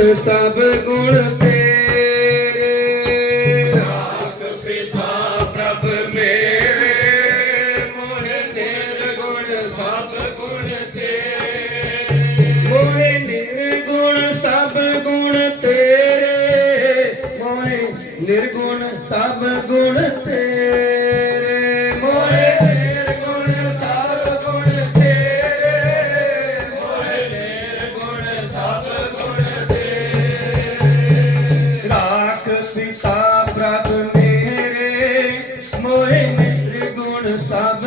ਸਭ ਗੁਣ ਪ੍ਰਭ ਮੇਰੇ ਮੋਹਿ ਮਿੱਤਰ ਗੁਣ ਸਭ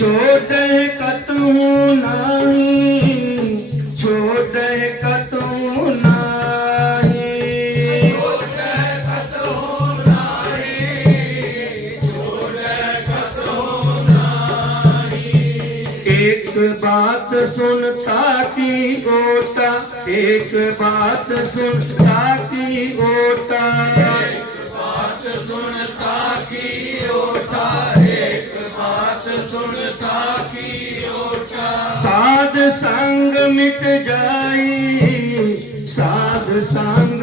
छोड़े कतू नहीं छोड़े कतू एक बात सुन ताती गोता एक बात सुन ताती गोता एक बात सुन ताती गोता ਸੁਣ ਸਾਖੀ ਓਟਾ ਸਾਧ ਸੰਗ ਮਿਟ ਜਾਈ ਸਾਧ ਸੰਗ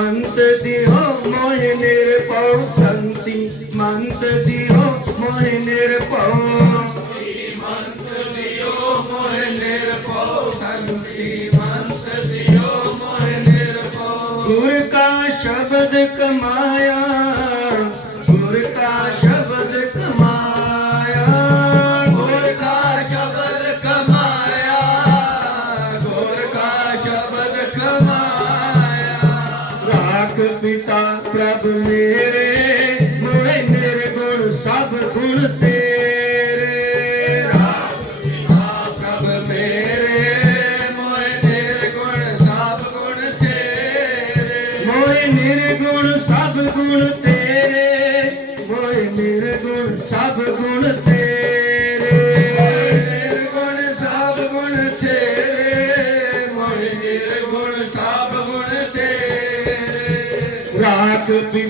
ਮੰਤ ਦਿਓ ਮੋਹਿ ਨਿਰਭਉ ਸੰਤੀ ਮੰਤ ਦਿਓ ਮੋਹਿ ਨਿਰਭਉ ਮੰਤ ਦਿਓ ਮੋਹਿ ਨਿਰਭਉ ਸੰਤੀ ਸ਼ਬਦ ਕਮਾਇਆ with me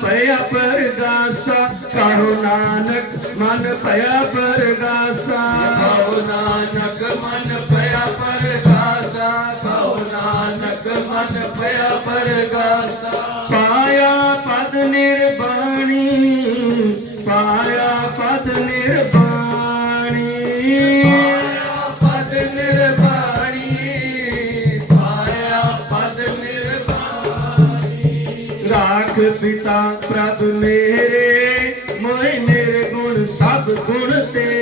ਪਇਆ ਪਰਦਾਸਾ ਕਹੋ ਨਾਨਕ ਮਨ ਪਇਆ ਪਰਦਾਸਾ ਕਹੋ ਨਾਨਕ ਮਨ ਪਇਆ ਪਰਦਾਸਾ ਕਹੋ ਨਾਨਕ ਮਨ ਪਇਆ ਪਰਦਾਸਾ opportunity.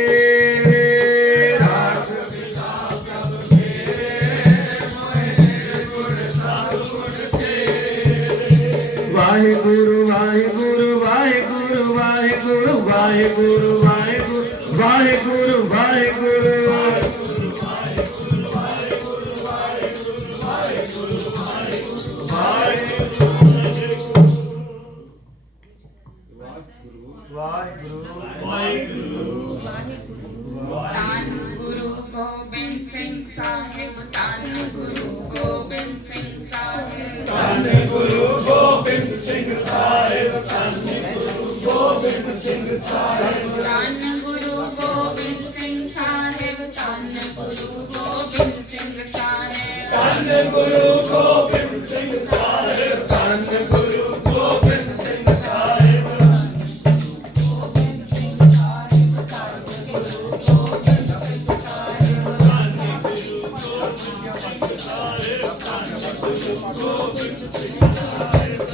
Gobind Singh Sahib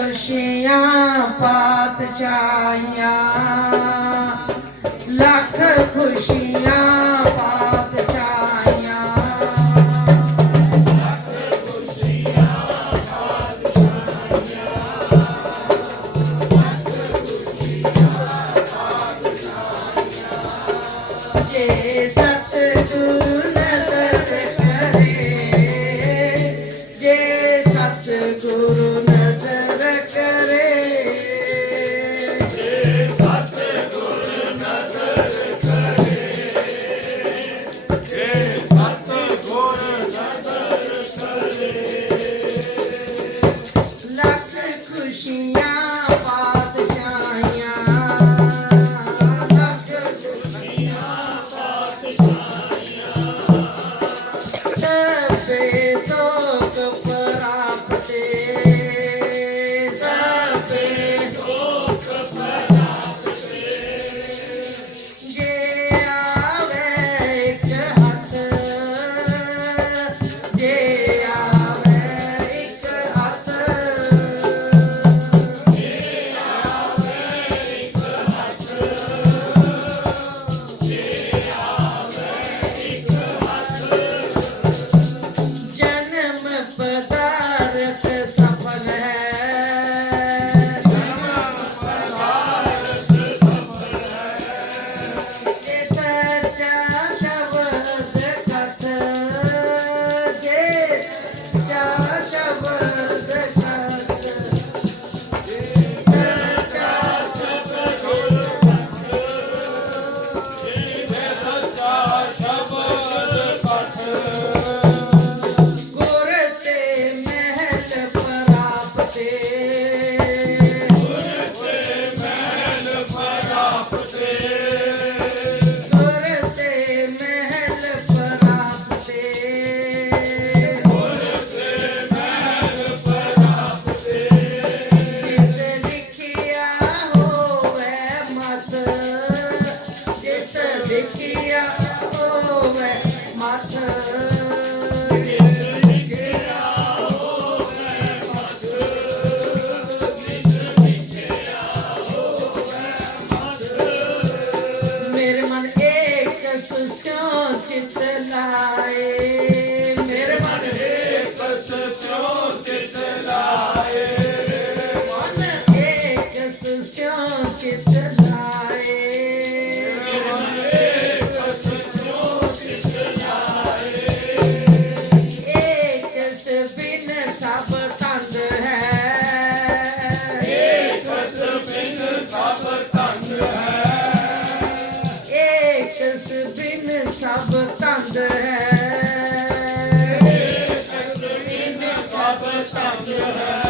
ਖੁਸ਼ੀਆਂ ਪਾਤਸ਼ਾਹੀਆਂ ਲੱਖ ਖੁਸ਼ੀਆਂ chorando Vamos ਸਭ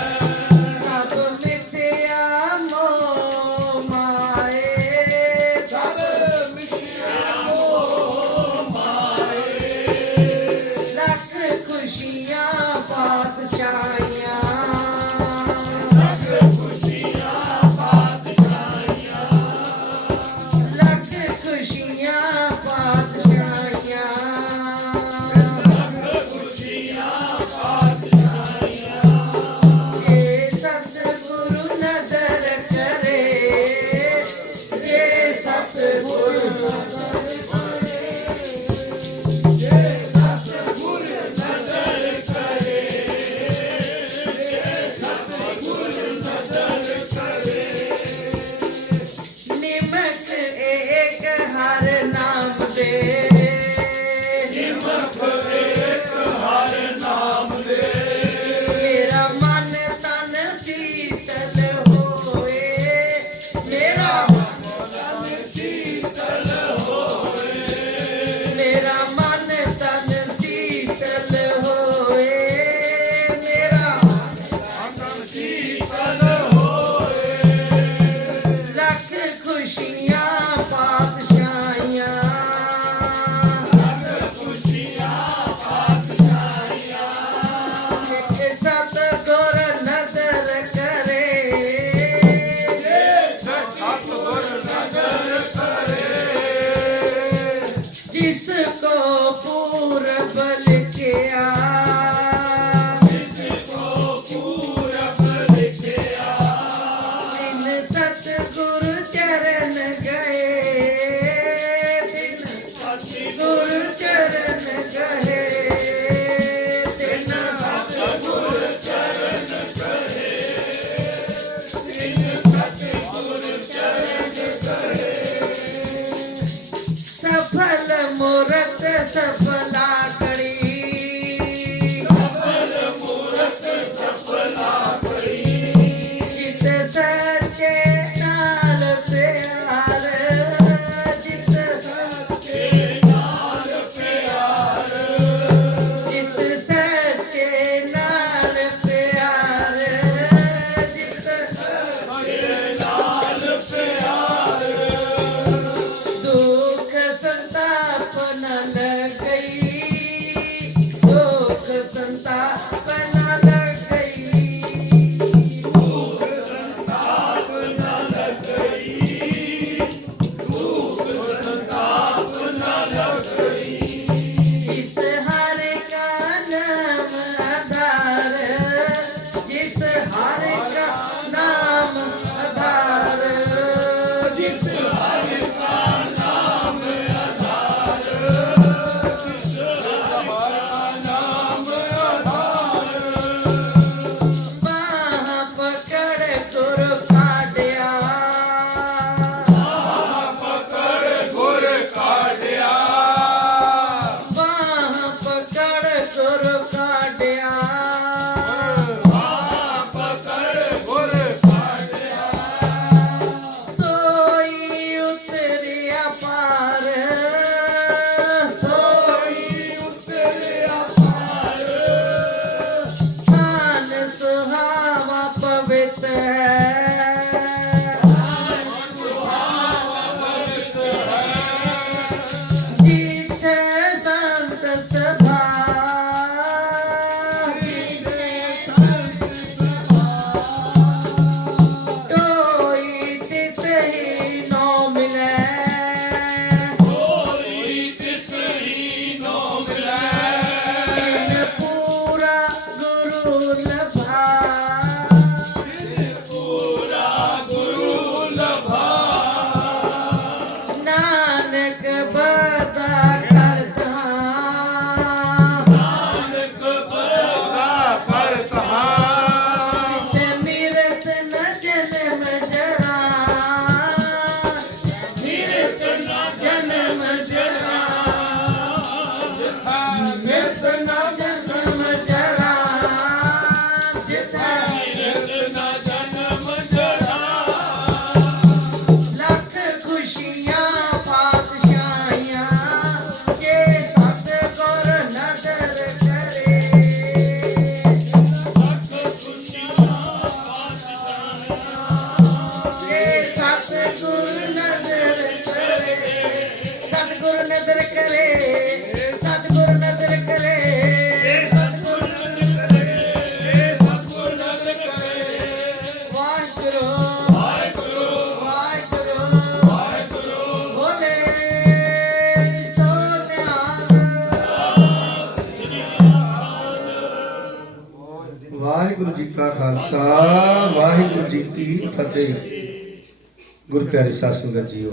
ਜੀ ਕੀ ਫਤਿਹ। ਗੁਰੂ ਪਿਆਰੇ ਸਾਧ ਸੰਗਤ ਜੀਓ